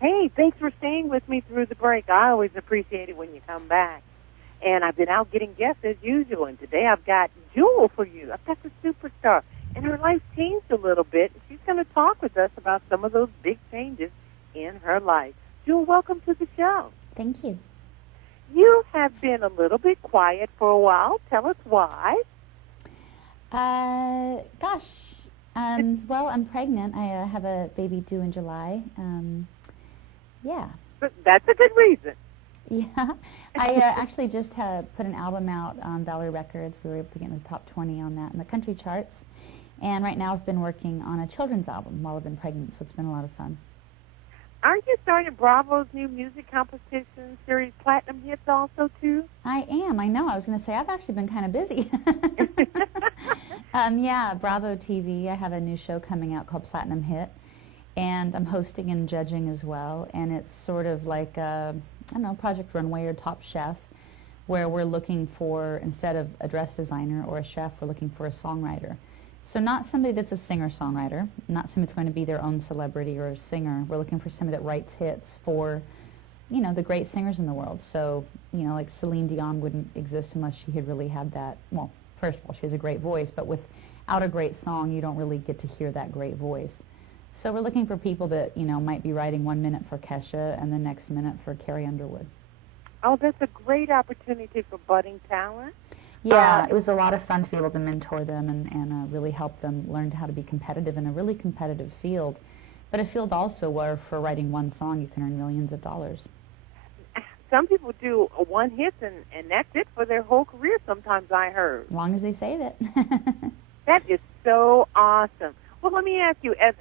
Hey, thanks for staying with me through the break. I always appreciate it when you come back. And I've been out getting guests as usual, and today I've got Jewel for you. I've got the superstar, and her life changed a little bit. She's going to talk with us about some of those big changes in her life. Jewel, welcome to the show. Thank you. You have been a little bit quiet for a while. Tell us why. Well, I'm pregnant. I have a baby due in July. Yeah. But that's a good reason. Yeah. I actually just put an album out on Valder Records. We were able to get in the top 20 on that in the country charts. And right now I've been working on a children's album while I've been pregnant, so it's been a lot of fun. Aren't you starting Bravo's new music competition series, Platinum Hits, also, too? I am. I know. I was going to say I've actually been kind of busy. Yeah, Bravo TV. I have a new show coming out called Platinum Hit, and I'm hosting and judging as well. And it's sort of like, Project Runway or Top Chef, where we're looking for, instead of a dress designer or a chef, we're looking for a songwriter. So not somebody that's a singer-songwriter, not somebody that's going to be their own celebrity or a singer. We're looking for somebody that writes hits for, the great singers in the world. So, like Celine Dion wouldn't exist unless she had really had that. Well, first of all, she has a great voice, but without a great song, you don't really get to hear that great voice. So we're looking for people that, might be writing 1 minute for Kesha and the next minute for Carrie Underwood. Oh, that's a great opportunity for budding talent. Yeah, it was a lot of fun to be able to mentor them and really help them learn how to be competitive in a really competitive field, but a field also where for writing one song you can earn millions of dollars. Some people do one hit and that's it for their whole career, sometimes I heard. As long as they save it. That is so awesome. Well, let me ask you, as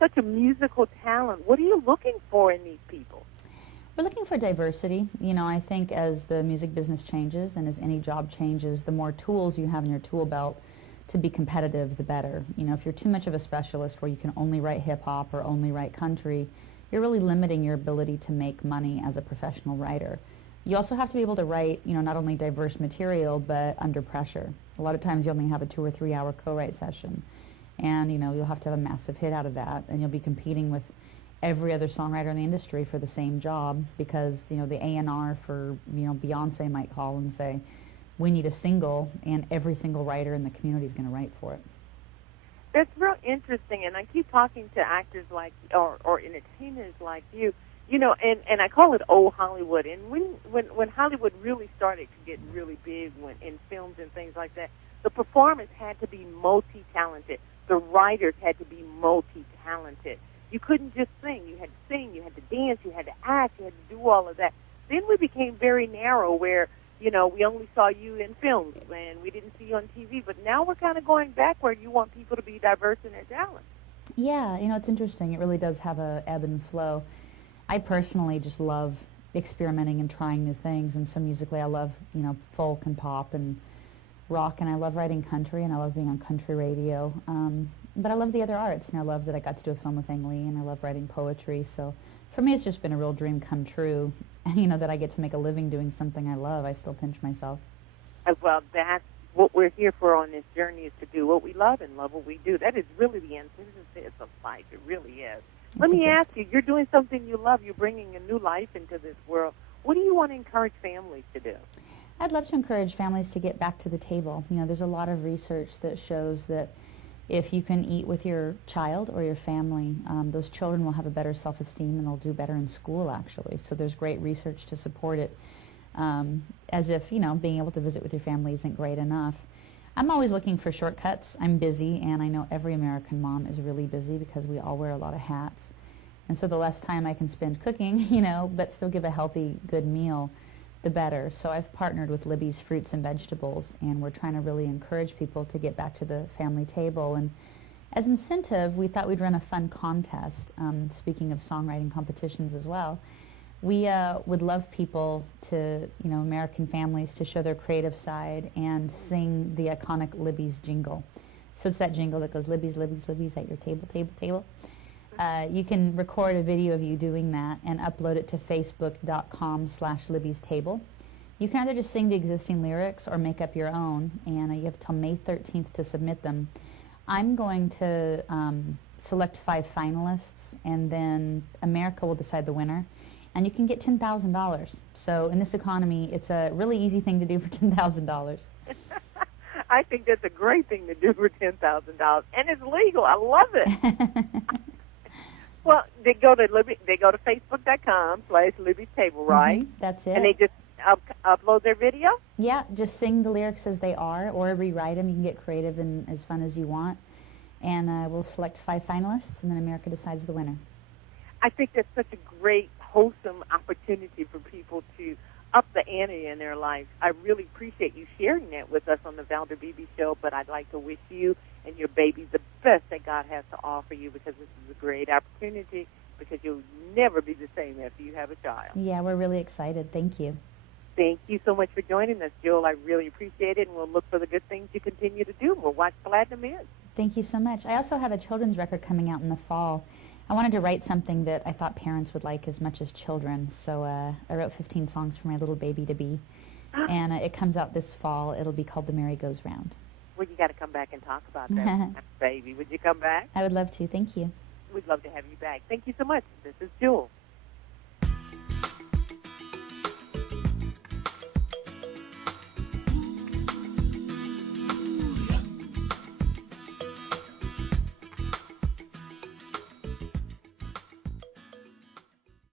such a musical talent, what are you looking for in these people? We're looking for diversity. I think as the music business changes and as any job changes, the more tools you have in your tool belt to be competitive, the better. If you're too much of a specialist where you can only write hip-hop or only write country, you're really limiting your ability to make money as a professional writer. You also have to be able to write, not only diverse material, but under pressure. A lot of times you only have a 2 or 3 hour co-write session. And, you'll have to have a massive hit out of that. And you'll be competing with every other songwriter in the industry for the same job because, the A&R for, Beyonce might call and say, we need a single, and every single writer in the community is going to write for it. That's real interesting, and I keep talking to actors like, or entertainers like you, and I call it old Hollywood. And when Hollywood really started to get really big in films and things like that, the performers had to be multi-talented. The writers had to be multi-talented. You couldn't just sing. You had to sing, you had to dance, you had to act, you had to do all of that. Then we became very narrow where, we only saw you in films and we didn't see you on TV. But now we're kind of going back where you want people to be diverse in their talent. Yeah, it's interesting. It really does have a ebb and flow. I personally just love experimenting and trying new things. And so musically I love, folk and pop and rock, and I love writing country, and I love being on country radio. But I love the other arts, and I love that I got to do a film with Ang Lee, and I love writing poetry. So for me, it's just been a real dream come true, that I get to make a living doing something I love. I still pinch myself. Well, that's what we're here for on this journey, is to do what we love and love what we do. That is really the antithesis of life. It really is. Let me ask you, you're doing something you love. You're bringing a new life into this world. What do you want to encourage families to do? I'd love to encourage families to get back to the table. There's a lot of research that shows that if you can eat with your child or your family, those children will have a better self-esteem and they'll do better in school, actually. So there's great research to support it, as if, being able to visit with your family isn't great enough. I'm always looking for shortcuts. I'm busy, and I know every American mom is really busy because we all wear a lot of hats. And so the less time I can spend cooking, but still give a healthy, good meal, the better. So I've partnered with Libbys Fruits and Vegetables, and we're trying to really encourage people to get back to the family table. And as incentive, we thought we'd run a fun contest, speaking of songwriting competitions as well. We would love people to, American families, to show their creative side and sing the iconic Libbys jingle. So it's that jingle that goes, Libbys, Libbys, Libbys, at your table, table, table. You can record a video of you doing that and upload it to facebook.com/Libbys Table. You can either just sing the existing lyrics or make up your own, and you have till May 13th to submit them. I'm going to select 5 finalists, and then America will decide the winner. And you can get $10,000. So in this economy, it's a really easy thing to do for $10,000. I think that's a great thing to do for $10,000, and it's legal. I love it. Well, they go to Facebook.com/Libbys Table, right? That's it. And they just upload their video? Yeah, just sing the lyrics as they are, or rewrite them. You can get creative and as fun as you want. And we'll select 5 finalists, and then America decides the winner. I think that's such a great, wholesome opportunity for people to up the ante in their life. I really appreciate you sharing that with us on the Valder Beebe Show, but I'd like to wish you and your baby the best that God has to offer you, because this is a great opportunity, because you'll never be the same after you have a child. Yeah, we're really excited. Thank you. Thank you so much for joining us, Joel. I really appreciate it, and we'll look for the good things you continue to do. We'll watch Platinum In. Thank you so much. I also have a children's record coming out in the fall. I wanted to write something that I thought parents would like as much as children, so I wrote 15 songs for my little baby to be, and it comes out this fall. It'll be called The Merry Goes Round. Well, you got to come back and talk about that, baby. Would you come back? I would love to. Thank you. We'd love to have you back. Thank you so much. This is Jewel.